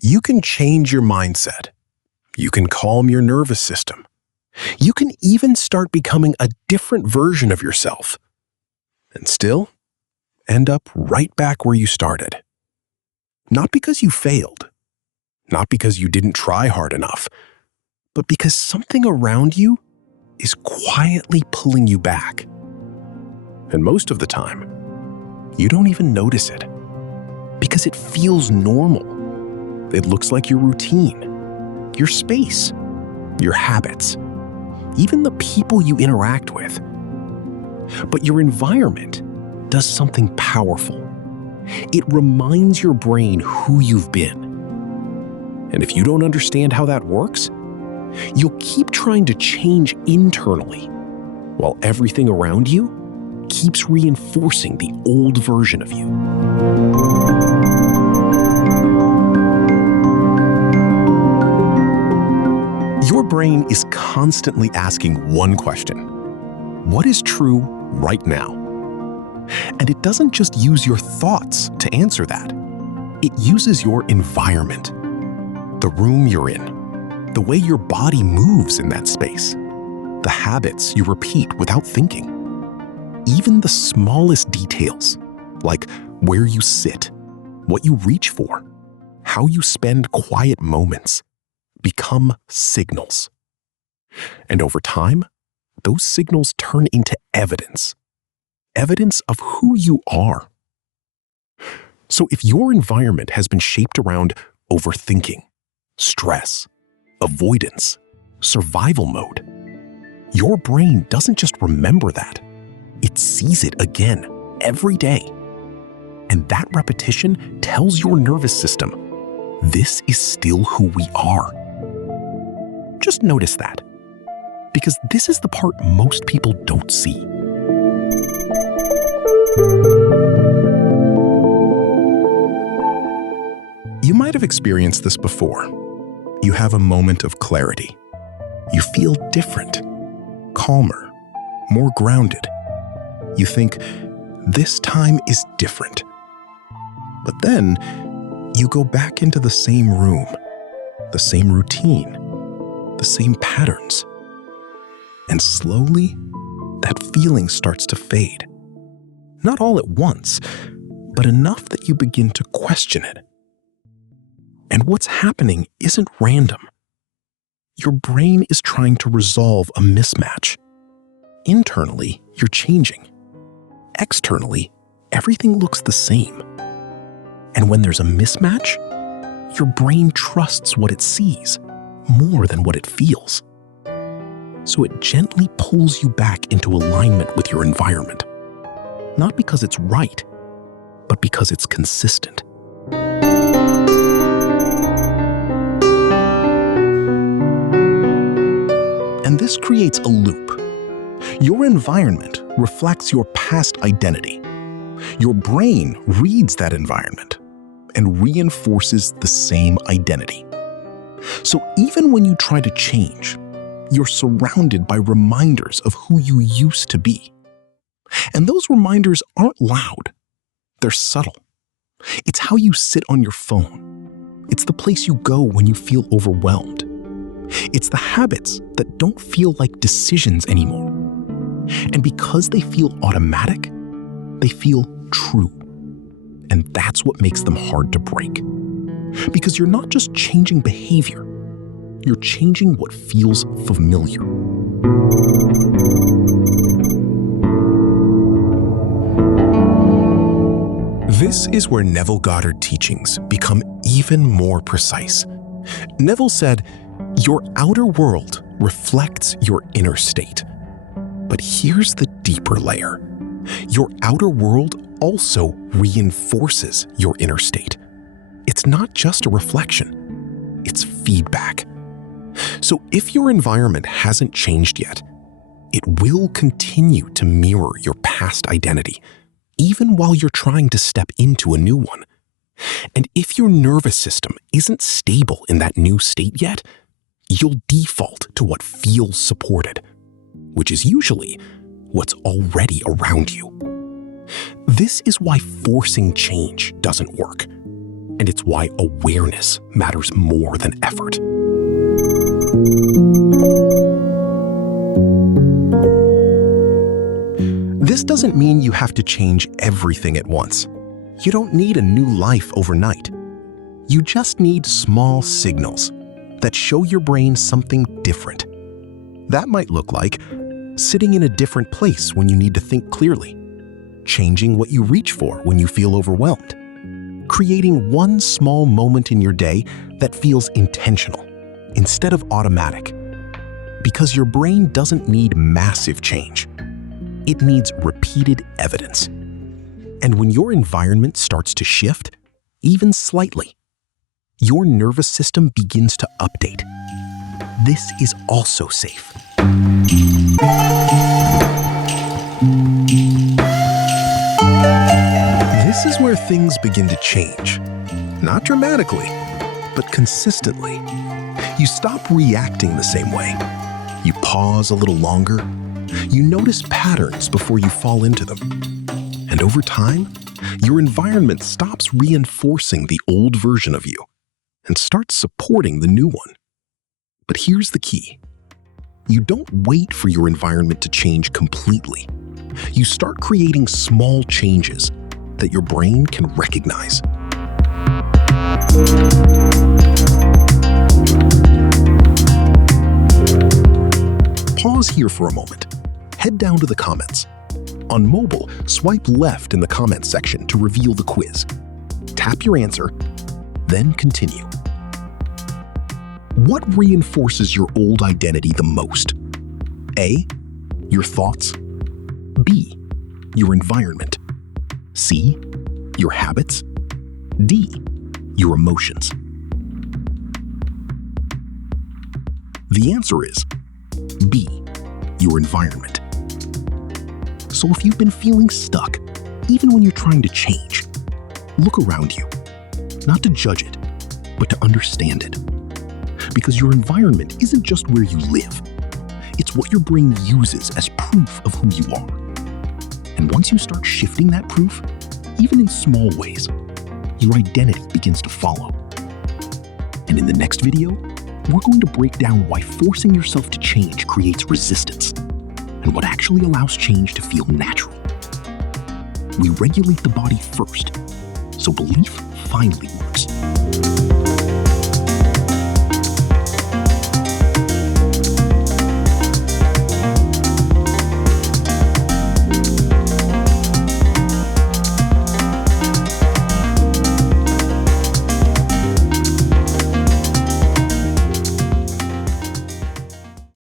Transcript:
You can change your mindset. You can calm your nervous system. You can even start becoming a different version of yourself. And still end up right back where you started. Not because you failed, not because you didn't try hard enough, but because something around you is quietly pulling you back. And most of the time, you don't even notice it because it feels normal. It looks like your routine, your space, your habits, even the people you interact with. But your environment does something powerful. It reminds your brain who you've been. And if you don't understand how that works, you'll keep trying to change internally, while everything around you keeps reinforcing the old version of you. Your brain is constantly asking one question: what is true right now? And it doesn't just use your thoughts to answer that. It uses your environment, the room you're in, the way your body moves in that space, the habits you repeat without thinking. Even the smallest details, like where you sit, what you reach for, how you spend quiet moments, become signals. And over time, those signals turn into evidence of who you are. So if your environment has been shaped around overthinking, stress, avoidance, survival mode, your brain doesn't just remember that. It sees it again every day. And that repetition tells your nervous system, this is still who we are. Just notice that, because this is the part most people don't see. You might have experienced this before. You have a moment of clarity. You feel different, calmer, more grounded. You think, this time is different. But then, you go back into the same room, the same routine, the same patterns. And slowly, that feeling starts to fade. Not all at once, but enough that you begin to question it. And what's happening isn't random. Your brain is trying to resolve a mismatch. Internally, you're changing. Externally, everything looks the same. And when there's a mismatch, your brain trusts what it sees more than what it feels. So it gently pulls you back into alignment with your environment. Not because it's right, but because it's consistent. And this creates a loop. Your environment reflects your past identity. Your brain reads that environment and reinforces the same identity. So even when you try to change, you're surrounded by reminders of who you used to be. And those reminders aren't loud. They're subtle. It's how you sit on your phone. It's the place you go when you feel overwhelmed. It's the habits that don't feel like decisions anymore. And because they feel automatic, they feel true. And that's what makes them hard to break. Because you're not just changing behavior, you're changing what feels familiar. This is where Neville Goddard teachings become even more precise. Neville said, your outer world reflects your inner state. But here's the deeper layer. Your outer world also reinforces your inner state. It's not just a reflection, it's feedback. So if your environment hasn't changed yet, it will continue to mirror your past identity, even while you're trying to step into a new one. And if your nervous system isn't stable in that new state yet, you'll default to what feels supported, which is usually what's already around you. This is why forcing change doesn't work. And it's why awareness matters more than effort. This doesn't mean you have to change everything at once. You don't need a new life overnight. You just need small signals that show your brain something different. That might look like sitting in a different place when you need to think clearly, changing what you reach for when you feel overwhelmed, creating one small moment in your day that feels intentional instead of automatic. Because your brain doesn't need massive change. It needs repeated evidence. And when your environment starts to shift, even slightly, your nervous system begins to update. This is also safe. This is where things begin to change. Not dramatically, but consistently. You stop reacting the same way. You pause a little longer. You notice patterns before you fall into them. And over time, your environment stops reinforcing the old version of you and starts supporting the new one. But here's the key. You don't wait for your environment to change completely. You start creating small changes that your brain can recognize. Pause here for a moment. Head down to the comments. On mobile, swipe left in the comments section to reveal the quiz. Tap your answer, then continue. What reinforces your old identity the most? A, your thoughts. B, your environment. C, your habits. D, your emotions. The answer is B, your environment. So if you've been feeling stuck, even when you're trying to change, look around you, not to judge it, but to understand it. Because your environment isn't just where you live. It's what your brain uses as proof of who you are. And once you start shifting that proof, even in small ways, your identity begins to follow. And in the next video, we're going to break down why forcing yourself to change creates resistance and what actually allows change to feel natural. We regulate the body first, so belief finally works.